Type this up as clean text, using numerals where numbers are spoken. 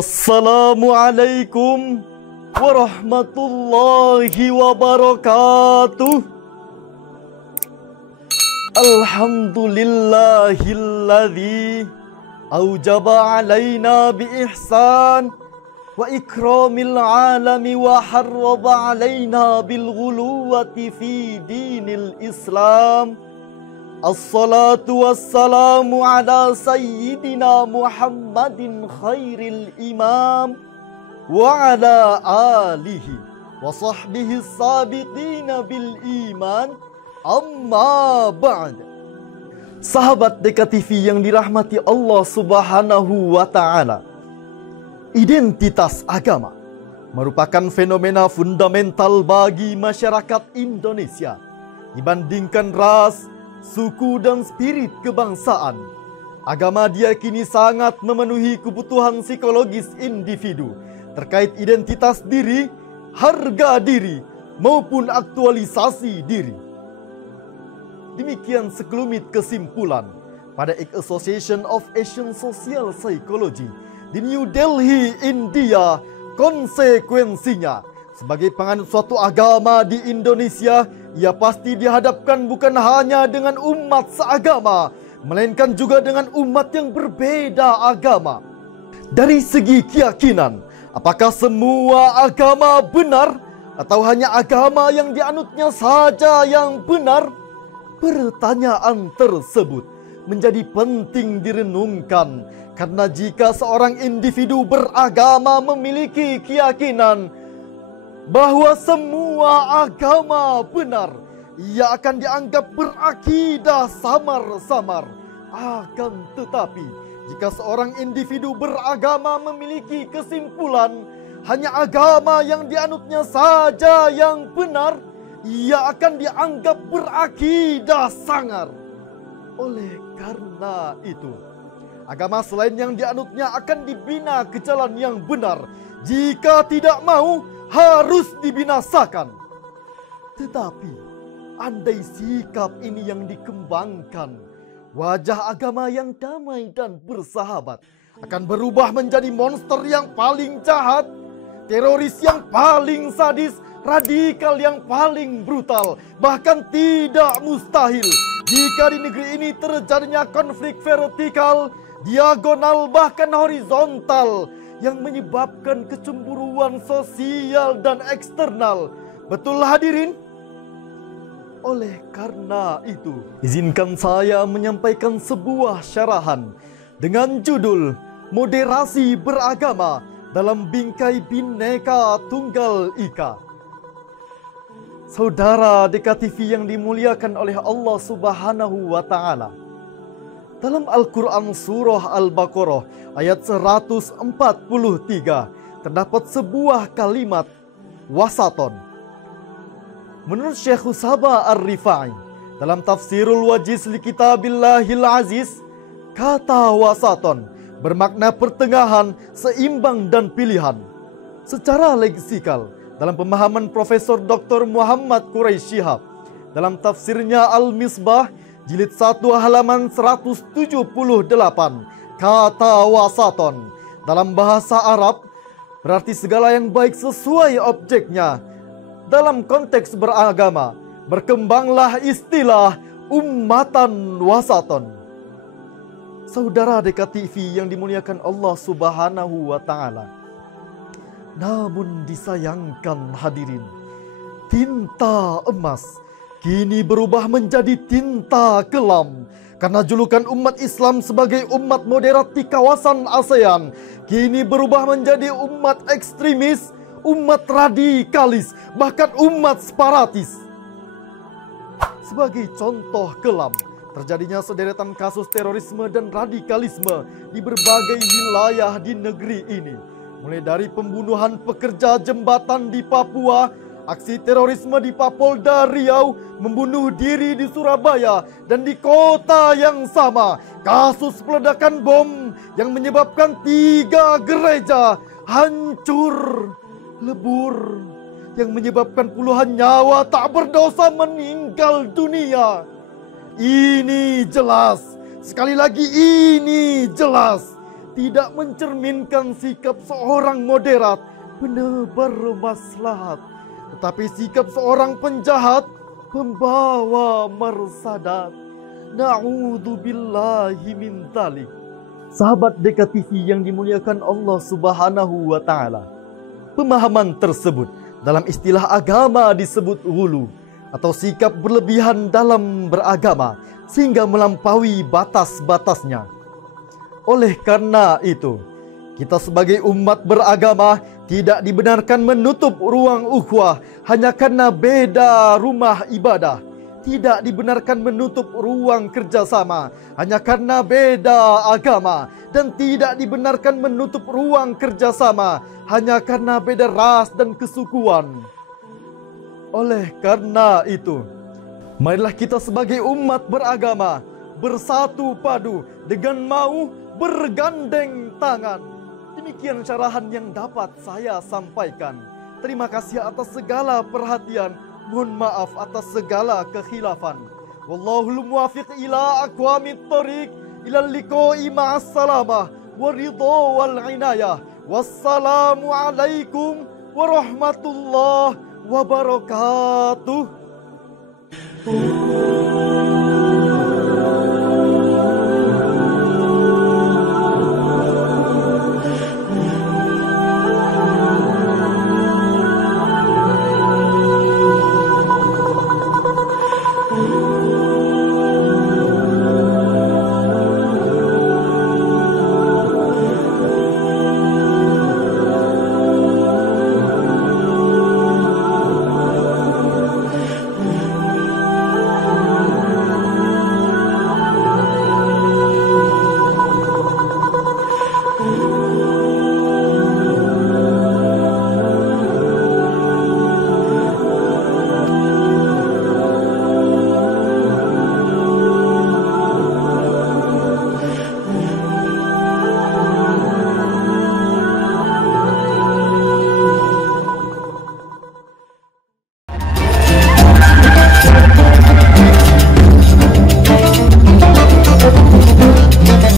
Assalamualaikum warahmatullahi wabarakatuh. Alhamdulillahilladzi aujaba alaina bi ihsan wa ikramil alami wa harraba alaina bil ghuluwati fi dinil Islam. Assalatu wassalamu ala sayyidina Muhammadin khairil imam wa ala alihi wa sahbihi sabiqina bil iman, amma ba'd. Sahabat DKTV yang dirahmati Allah Subhanahu wa Ta'ala, identitas agama merupakan fenomena fundamental bagi masyarakat Indonesia. Dibandingkan ras, suku dan spirit kebangsaan, agama diyakini sangat memenuhi kebutuhan psikologis individu terkait identitas diri, harga diri, maupun aktualisasi diri. Demikian sekelumit kesimpulan pada Association of Asian Social Psychology di New Delhi, India. Konsekuensinya, sebagai penganut suatu agama di Indonesia, ia pasti dihadapkan bukan hanya dengan umat seagama, melainkan juga dengan umat yang berbeda agama. Dari segi keyakinan, apakah semua agama benar atau hanya agama yang dianutnya saja yang benar? Pertanyaan tersebut menjadi penting direnungkan, karena jika seorang individu beragama memiliki keyakinan bahwa semua agama benar, ia akan dianggap berakidah samar-samar. Akan tetapi, jika seorang individu beragama memiliki kesimpulan hanya agama yang dianutnya saja yang benar, ia akan dianggap berakidah sangar. Oleh karena itu, agama selain yang dianutnya akan dibina ke jalan yang benar. Jika tidak mau, harus dibinasakan. Tetapi, andai sikap ini yang dikembangkan, wajah agama yang damai dan bersahabat akan berubah menjadi monster yang paling jahat, teroris yang paling sadis, radikal yang paling brutal. Bahkan tidak mustahil jika di negeri ini terjadinya konflik vertikal, diagonal, bahkan horizontal yang menyebabkan kecemburuan sosial dan eksternal. Betul hadirin? Oleh karena itu, izinkan saya menyampaikan sebuah syarahan dengan judul Moderasi Beragama dalam Bingkai Bhinneka Tunggal Ika. Saudara DKTV yang dimuliakan oleh Allah Subhanahu wa Ta'ala, dalam Al-Quran Surah Al-Baqarah ayat 143 terdapat sebuah kalimat wasaton. Menurut Syekh Husaba Ar-Rifai dalam Tafsirul Wajiz li Kitabillahil Aziz, kata wasaton bermakna pertengahan, seimbang dan pilihan. Secara leksikal, dalam pemahaman Profesor Dr. Muhammad Quraisy Shihab dalam tafsirnya Al-Misbah jilid 1 halaman 178, kata wasaton dalam bahasa Arab berarti segala yang baik sesuai objeknya. Dalam konteks beragama, berkembanglah istilah ummatan wasaton. Saudara DKTV yang dimuliakan Allah Subhanahu wa Ta'ala, namun disayangkan hadirin, tinta emas kini berubah menjadi tinta kelam, karena julukan umat Islam sebagai umat moderat di kawasan ASEAN kini berubah menjadi umat ekstremis, umat radikalis, bahkan umat separatis. Sebagai contoh kelam terjadinya sederetan kasus terorisme dan radikalisme di berbagai wilayah di negeri ini, mulai dari pembunuhan pekerja jembatan di Papua, aksi terorisme di Polda Riau, membunuh diri di Surabaya, dan di kota yang sama, kasus peledakan bom yang menyebabkan 3 gereja hancur lebur, yang menyebabkan puluhan nyawa tak berdosa meninggal dunia. Ini jelas, sekali lagi ini jelas, tidak mencerminkan sikap seorang moderat penebar maslahat, tetapi sikap seorang penjahat pembawa marsadat. Na'udzubillahi min dzalik. Sahabat DKTV yang dimuliakan Allah Subhanahu wa taala, pemahaman tersebut dalam istilah agama disebut ghulu atau sikap berlebihan dalam beragama sehingga melampaui batas-batasnya. Oleh karena itu, kita sebagai umat beragama tidak dibenarkan menutup ruang ukhuwah hanya karena beda rumah ibadah. Tidak dibenarkan menutup ruang kerjasama hanya karena beda agama. Dan tidak dibenarkan menutup ruang kerjasama hanya karena beda ras dan kesukuan. Oleh karena itu, marilah kita sebagai umat beragama bersatu padu dengan mau bergandeng tangan. Demikian carahan yang dapat saya sampaikan. Terima kasih atas segala perhatian. Mohon maaf atas segala kekhilafan. Wallahul muwaffiq ila aqwamit thoriq, ila liqa'i ma'as salamah wa ridha wal inayah. Wassalamu alaikum warahmatullahi wabarakatuh.